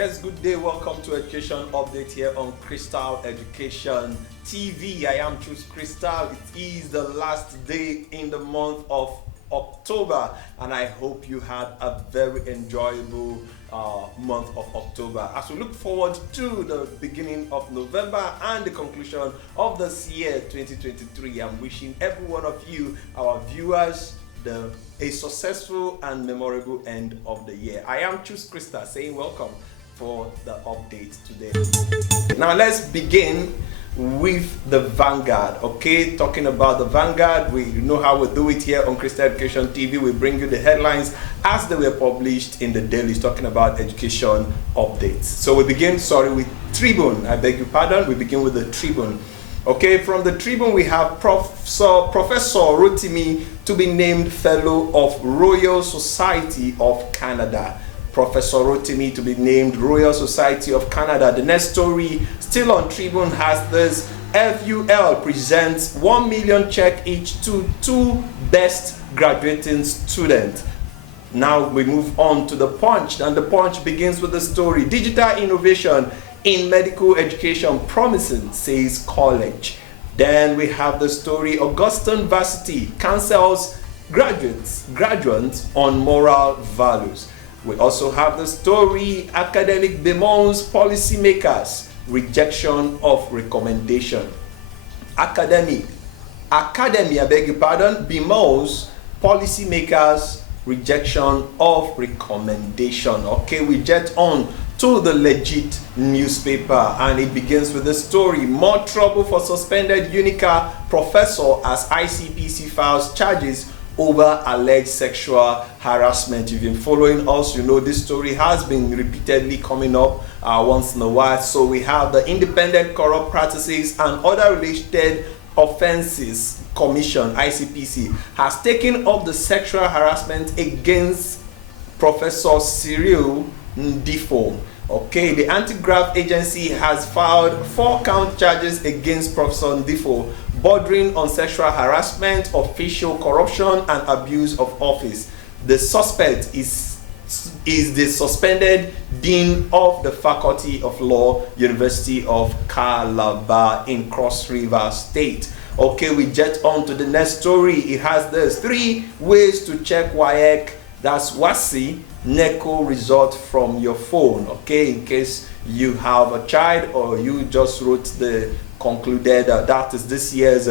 Yes, good day. Welcome to Education Update here on Crystal Education TV. I am Choose Crystal. It is the last day in the month of October, and I hope you had a very enjoyable month of October. As we look forward to the beginning of November and the conclusion of this year 2023, I'm wishing every one of you, our viewers, a successful and memorable end of the year. I am Choose Crystal saying welcome for the update today. Now let's begin with the Vanguard. Okay, talking about the Vanguard, we know how we do it here on Crystal Education TV. We bring you the headlines as they were published in the dailies, talking about education updates. So we begin, with Tribune. I beg your pardon. We begin with the Tribune. Okay, from the Tribune we have Professor Rotimi to be named Fellow of Royal Society of Canada. Professor Rotimi to be named Royal Society of Canada. The next story, still on Tribune, has this: FUL presents 1 million check each to 2 best graduating students. Now we move on to the Punch, and the Punch begins with the story: digital innovation in medical education promising, says college. Then we have the story: Augustine Varsity cancels graduates on moral values. We also have the story: academic bemoans policymakers rejection of recommendation. Academy, I beg your pardon, bemoans policymakers rejection of recommendation. Okay, we jet on to the Legit newspaper, and it begins with the story: more trouble for suspended UNICA professor as ICPC files charges over alleged sexual harassment. If you've been following us, you know this story has been repeatedly coming up once in a while. So we have the Independent Corrupt Practices and Other Related Offences Commission, ICPC, has taken up the sexual harassment against Professor Cyril Ndifo. Okay, the anti-graft agency has filed 4-count charges against Professor Ndifo, bordering on sexual harassment, official corruption, and abuse of office. The suspect is the suspended dean of the Faculty of Law, University of Calabar in Cross River State. Okay, we jet on to the next story. It has this: 3 ways to check WAEC. That's WASSCE NECO result from your phone. Okay, in case you have a child or you just wrote the concluded that is this year's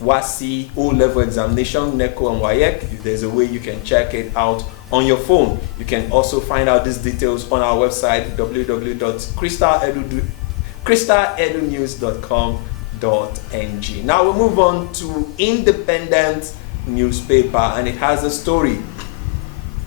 WASSCE O-level examination, NECO and WAEC, there's a way you can check it out on your phone. You can also find out these details on our website www.crystaledunews.com.ng. Now we move on to Independent newspaper, and it has a story: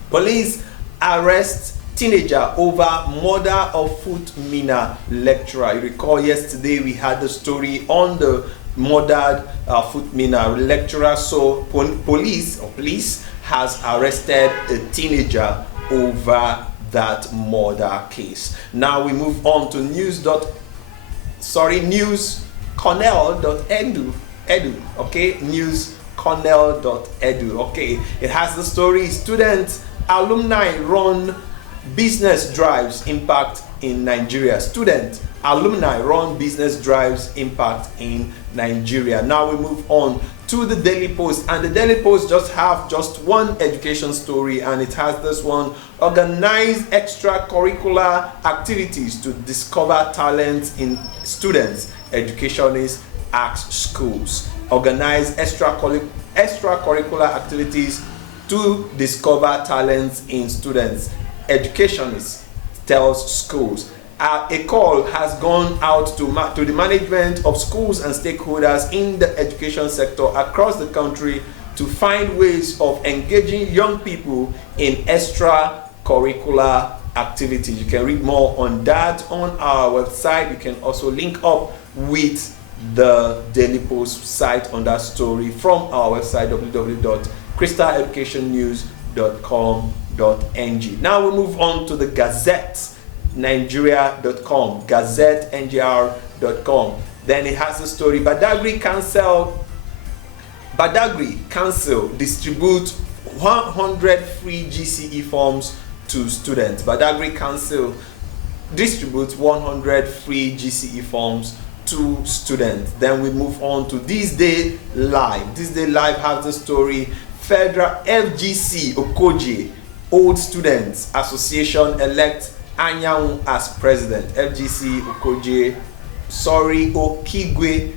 police arrest teenager over murder of Foot Mina lecturer. You recall yesterday we had the story on the murdered Foot Mina lecturer. So police has arrested a teenager over that murder case. Now we move on to newscornell.edu. Okay, newscornell.edu. Okay, it has the story: students, alumni run business drives impact in Nigeria. Student alumni run business drives impact in Nigeria. Now we move on to the Daily Post, and the Daily Post just one education story, and it has this one: organize extracurricular activities to discover talents in students. Educationists ask schools. Organize extracurricular activities to discover talents in students. Educationists tells schools. A call has gone out to the management of schools and stakeholders in the education sector across the country to find ways of engaging young people in extracurricular activities. You can read more on that on our website. You can also link up with the Daily Post site on that story from our website www.crystaleducationnews.com.ng. Now we move on to the GazetteNigeria.com, GazetteNGR.com. Then it has the story: Badagry Council distribute 100 free GCE forms to students. Badagry Council distribute 100 free GCE forms to students. Then we move on to This Day Live. This Day Live has the story Federal FGC Okoje Old Students Association elect Anyanwu as president. FGC Okoje, Okigwe,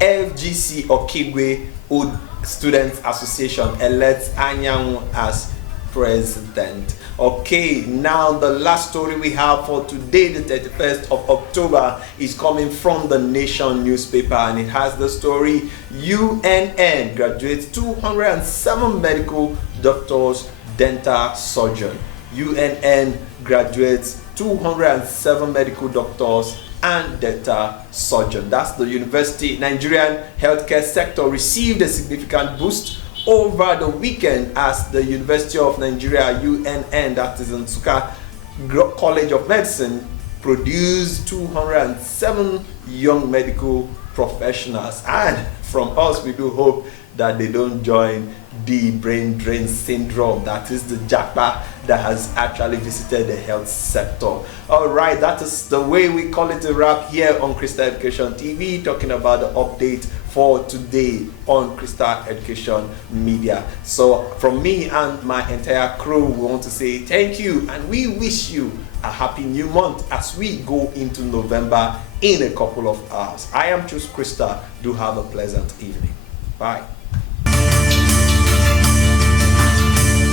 FGC Okigwe Old Students Association elects Anyanwu as president. Okay, now the last story we have for today, the 31st of October, is coming from the Nation newspaper, and it has the story UNN graduates 207 medical doctors, dental surgeon. UNN graduates 207 medical doctors and dental surgeon. That's the university. Nigerian healthcare sector received a significant boost over the weekend as the University of Nigeria, UNN, that is in Nsukka College of Medicine, produced 207 young medical professionals. And from us, we do hope that they don't join the brain drain syndrome, that is the japa that has actually visited the health sector. All right, that is the way we call it a wrap here on Crystal Education TV, talking about the update for today on Crystal Education Media. So from me and my entire crew, we want to say thank you, and we wish you a happy new month as we go into November in a couple of hours. I am Choose Crystal. Do have a pleasant evening. Bye.